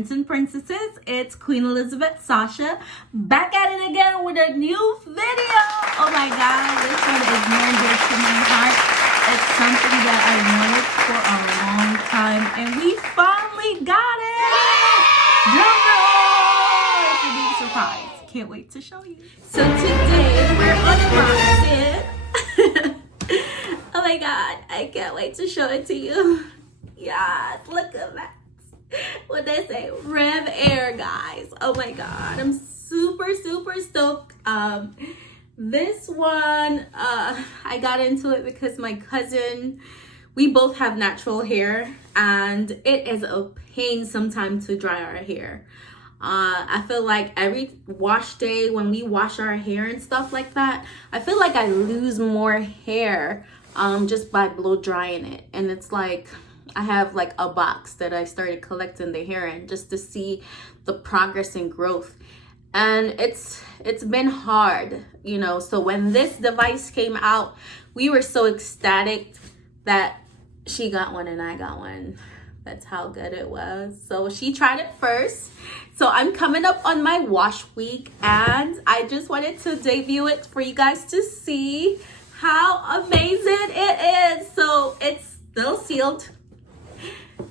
Prince and Princesses. It's Queen Elizabeth Sasha back at it again with a new video. Oh my god, this one is near and dear to my heart. It's something that I wanted for a long time and we finally got it. Drum roll! It's a big surprise. Can't wait to show you. So today we're unboxing. Oh my god, I can't wait to show it to you. Yes, look at that. What they say, REVAIR, guys. Oh my god, I'm super stoked. This one, I got into it because my cousin, we both have natural hair and it is a pain sometimes to dry our hair. I feel like every wash day when we wash our hair and stuff like that, I feel like I lose more hair just by blow drying it. And it's like I have like a box that I started collecting the hair in just to see the progress and growth. And it's been hard, you know. So when this device came out, we were so ecstatic that she got one and I got one. That's how good it was. So she tried it first. So I'm coming up on my wash week and I just wanted to debut it for you guys to see how amazing it is. So it's still sealed.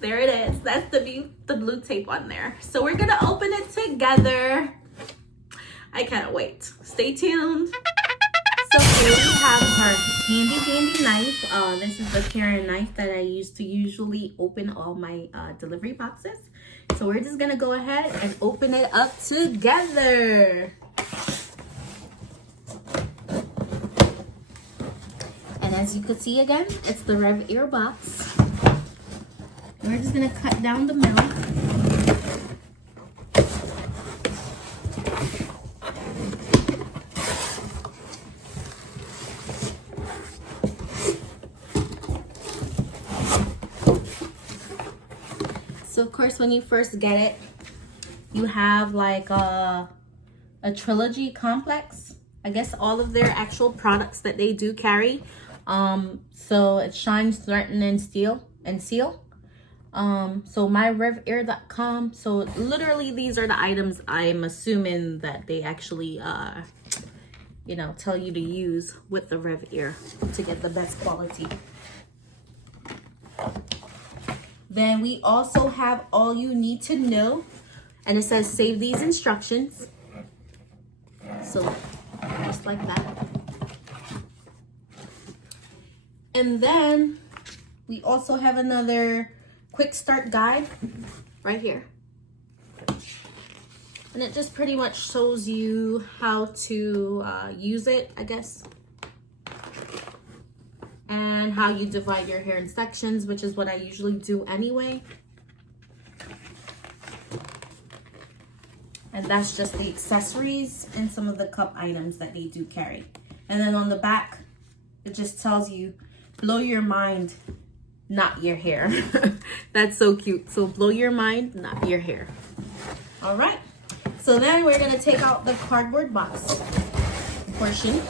There it is. That's the blue tape on there. So we're gonna open it together. I can't wait. Stay tuned. So here we have our handy knife. This is the Karen knife that I use to usually open all my delivery boxes. So we're just gonna go ahead and open it up together. And as you can see again, it's the REVAIR box. We're just gonna cut down the middle. So of course, when you first get it, you have like a trilogy complex. I guess all of their actual products that they do carry. So it shines, threaten, and seal. So myrevair.com. So literally these are the items I'm assuming that they actually you know, tell you to use with the REVAIR to get the best quality. Then we also have all you need to know, and it says save these instructions. So just like that. And then we also have another quick start guide right here. And it just pretty much shows you how to use it, I guess. And how you divide your hair in sections, which is what I usually do anyway. And that's just the accessories and some of the cup items that they do carry. And then on the back, it just tells you, blow your mind, not your hair. That's so cute. So blow your mind, not your hair. All right. So then we're going to take out the cardboard box portion.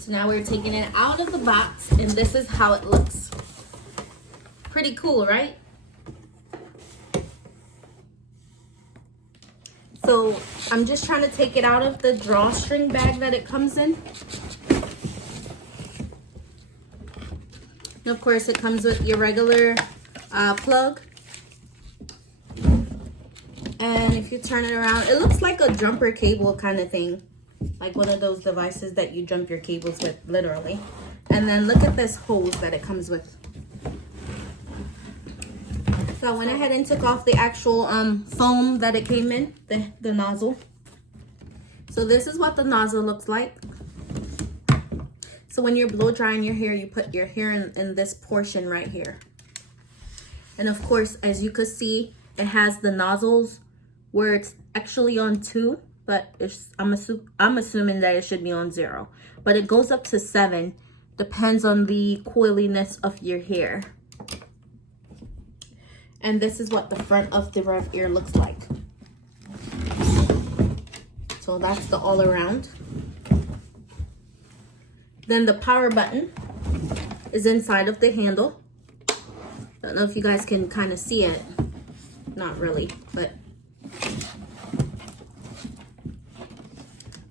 So now we're taking it out of the box and this is how it looks. Pretty cool, right? So I'm just trying to take it out of the drawstring bag that it comes in. And of course it comes with your regular plug. And if you turn it around, it looks like a jumper cable kind of thing. Like one of those devices that you jump your cables with, literally. And then look at this hose that it comes with. So I went ahead and took off the actual foam that it came in, the nozzle. So this is what the nozzle looks like. So when you're blow drying your hair, you put your hair in this portion right here. And of course, as you could see, it has the nozzles where it's actually on 2. But I'm assuming that it should be on 0. But it goes up to 7. Depends on the coiliness of your hair. And this is what the front of the Rev ear looks like. So that's the all around. Then the power button is inside of the handle. Don't know if you guys can kind of see it. Not really, but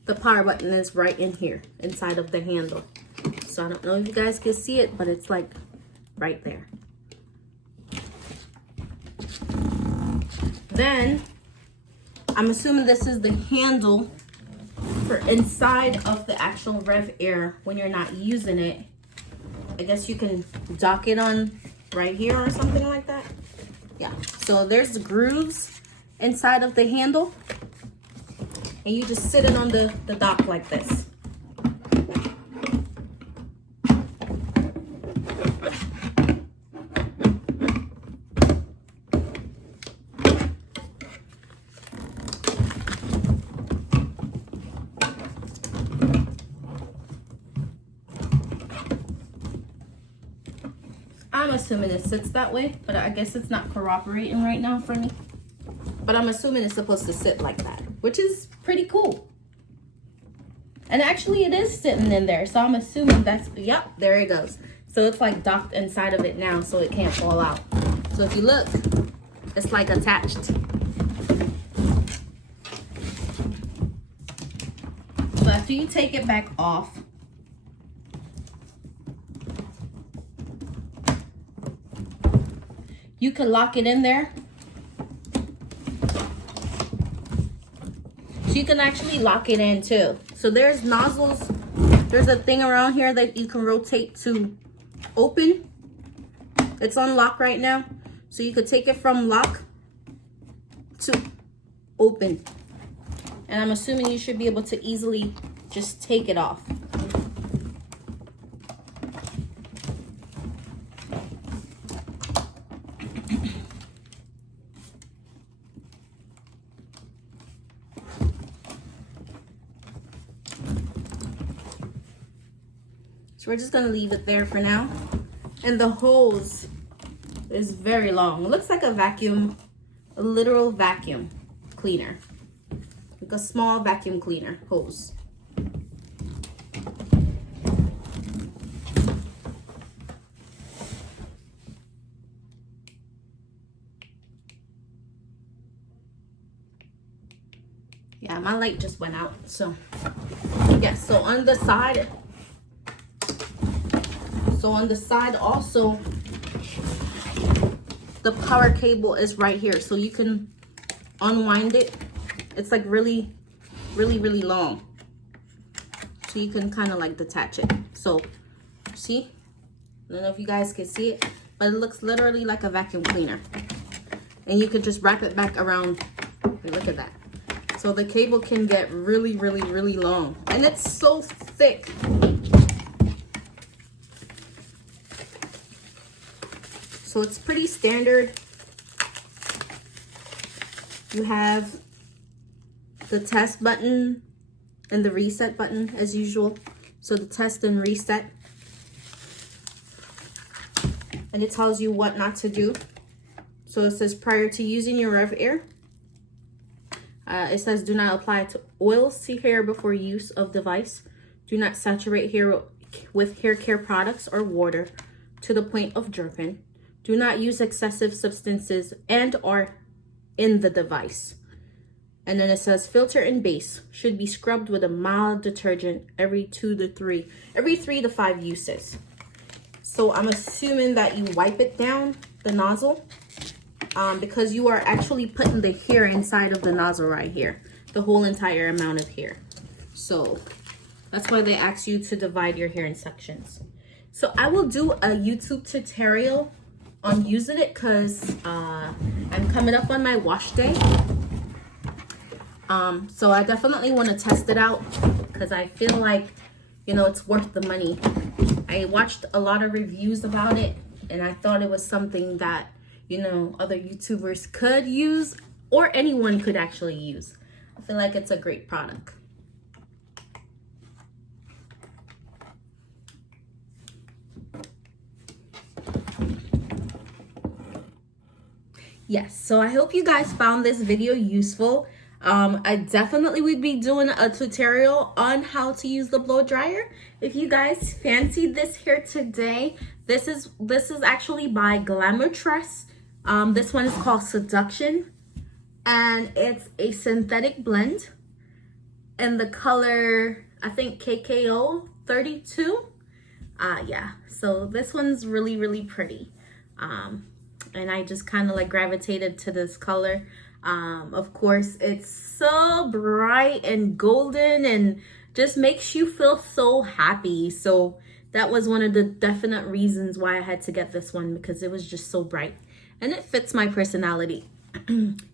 the power button is right in here, inside of the handle. So I don't know if you guys can see it, but it's like right there. Then, I'm assuming this is the handle for inside of the actual Rev Air when you're not using it. I guess you can dock it on right here or something like that. Yeah, so there's the grooves inside of the handle. And you just sit it on the dock like this. I'm assuming it sits that way, but I guess it's not cooperating right now for me. But I'm assuming it's supposed to sit like that, which is pretty cool. And actually it is sitting in there, so I'm assuming that's, yep, there it goes. So it's like docked inside of it now, so it can't fall out. So if you look, it's like attached. So after you take it back off, you can lock it in there. So you can actually lock it in too. So there's nozzles. There's a thing around here that you can rotate to open. It's on lock right now. So you could take it from lock to open. And I'm assuming you should be able to easily just take it off. So we're just gonna leave it there for now. And the hose is very long. It looks like a vacuum, a literal vacuum cleaner. Like a small vacuum cleaner hose. Yeah, my light just went out, so. Yeah, so on the side, also, the power cable is right here, so you can unwind it. It's like really long, so you can kind of like detach it. So see, I don't know if you guys can see it, but it looks literally like a vacuum cleaner. And you could just wrap it back around. Look at that. So the cable can get really long, and it's so thick. So it's pretty standard. You have the test button and the reset button as usual. So the test and reset. And it tells you what not to do. So it says prior to using your Rev Air. It says do not apply to oils to hair before use of device. Do not saturate hair with hair care products or water to the point of dripping. Do not use excessive substances and or in the device. And then it says filter and base should be scrubbed with a mild detergent every 3 to 5 uses. So I'm assuming that you wipe it down, the nozzle, because you are actually putting the hair inside of the nozzle right here, the whole entire amount of hair. So that's why they ask you to divide your hair in sections. So I will do a YouTube tutorial on using it because I'm coming up on my wash day. So I definitely want to test it out because I feel like, you know, it's worth the money. I watched a lot of reviews about it and I thought it was something that, you know, other YouTubers could use or anyone could actually use. I feel like it's a great product. Yes, so I hope you guys found this video useful. I definitely would be doing a tutorial on how to use the blow dryer. If you guys fancied this here today, this is actually by Glamourtress. This one is called Seduction, and it's a synthetic blend in the color, I think, KKO 32. Yeah, so this one's really pretty. And I just kind of like gravitated to this color. Of course, it's so bright and golden and just makes you feel so happy. So that was one of the definite reasons why I had to get this one, because it was just so bright and it fits my personality.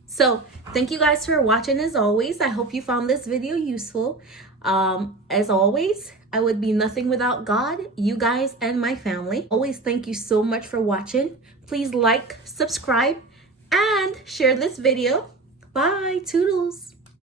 So thank you guys for watching. As always, I hope you found this video useful. As always, I would be nothing without God, you guys, and my family. Always thank you so much for watching. Please like, subscribe, and share this video. Bye, toodles.